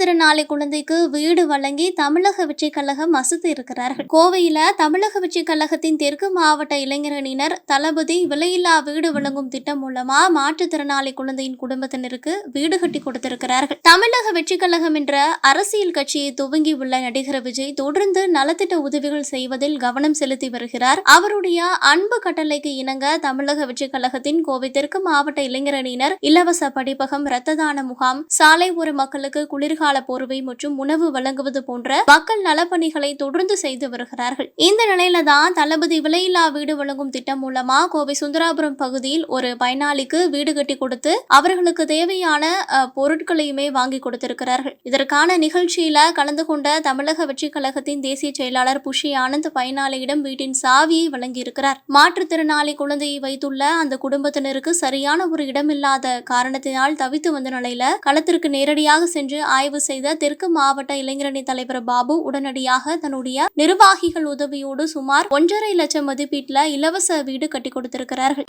மாற்றுத்திறனாளி குழந்தைக்கு வீடு வழங்கி தமிழக வெற்றிக் கழகம் அசத்தி இருக்கிறார்கள். கோவையில தமிழக வெற்றிக் கழகத்தின் தெற்கு மாவட்ட இளைஞரணியினர் தளபதி விலையில்லா வீடு வழங்கும் திட்டம் மூலமா மாற்றுத்திறனாளி குழந்தையின் குடும்பத்தினருக்கு வீடு கட்டி கொடுத்திருக்கிறார்கள். தமிழக வெற்றிக் கழகம் என்ற அரசியல் கட்சியை துவங்கியுள்ள நடிகர் விஜய் தொடர்ந்து நலத்திட்ட உதவிகள் செய்வதில் கவனம் செலுத்தி வருகிறார். அவருடைய அன்பு கட்டளைக்கு இணங்க தமிழக வெற்றிக் கழகத்தின் கோவை தெற்கு மாவட்ட இளைஞரணியினர் இலவச படிப்பகம், இரத்த தான முகாம், சாலை ஓர மக்களுக்கு குளிர்கால போர்வை மற்றும் உணவு வழங்குவது போன்ற மக்கள் நலப்பணிகளை தொடர்ந்து செய்து வருகிறார்கள். இந்த நிலையில தான் தளபதி விலையில்லா வீடு வழங்கும் திட்டம் மூலமா கோவை சுந்தராபுரம் பகுதியில் ஒரு பயனாளிக்கு வீடு கட்டி கொடுத்து அவர்களுக்கு தேவையான பொருட்களையுமே வாங்கி கொடுத்திருக்கிறார்கள். இதற்கான நிகழ்ச்சியில கலந்து கொண்ட தமிழக வெற்றிக் கழகத்தின் தேசிய செயலாளர் புஷி ஆனந்த் பயனாளியிடம் வீட்டின் சாவியை வழங்கியிருக்கிறார். மாற்றுத்திறனாளி குழந்தையை வைத்துள்ள அந்த குடும்பத்தினருக்கு சரியான ஒரு இடமில்லாத காரணத்தினால் தவித்து வந்த நிலையில களத்திற்கு நேரடியாக சென்று ஆய்வு செய்த தெற்கு மாவட்ட இளைஞரணி தலைவர் பாபு உடனடியாக தன்னுடைய நிர்வாகிகள் உதவியோடு சுமார் 1.5 லட்சம் மதிப்பீட்டில் இலவச வீடு கட்டி கொடுத்திருக்கிறார்கள்.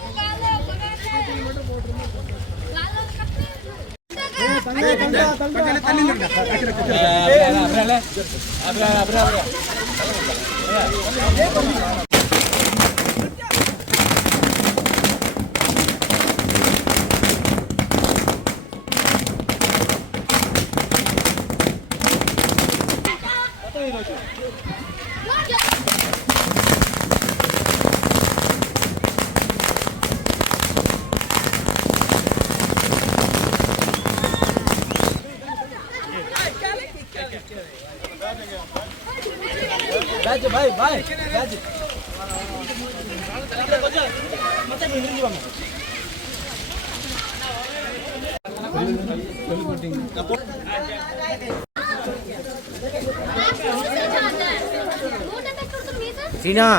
Sina.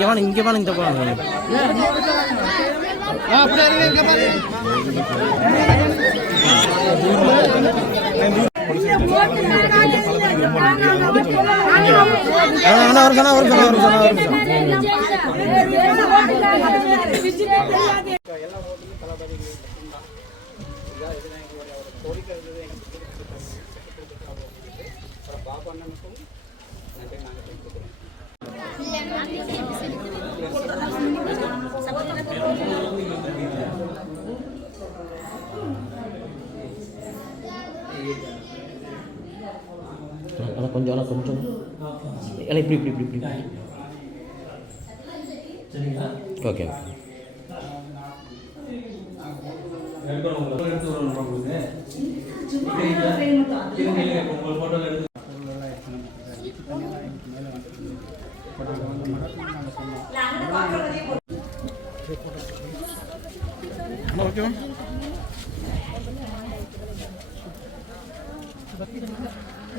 இங்க வாங்க இந்த போறாங்க. கொஞ்சம் ஆனால் கொஞ்சம் ஏன்னா இப்படி இப்படி இப்படி இப்படி ஓகே ஓகே ஓகேவா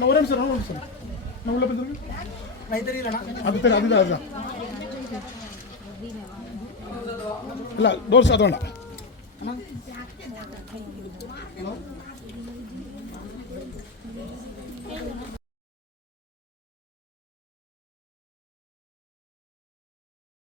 ஒரே நிமிஷம் நான் உள்ள போய் அது தெரியும் அதுதான் இல்லை டோர் சாத்த வேண்டாம்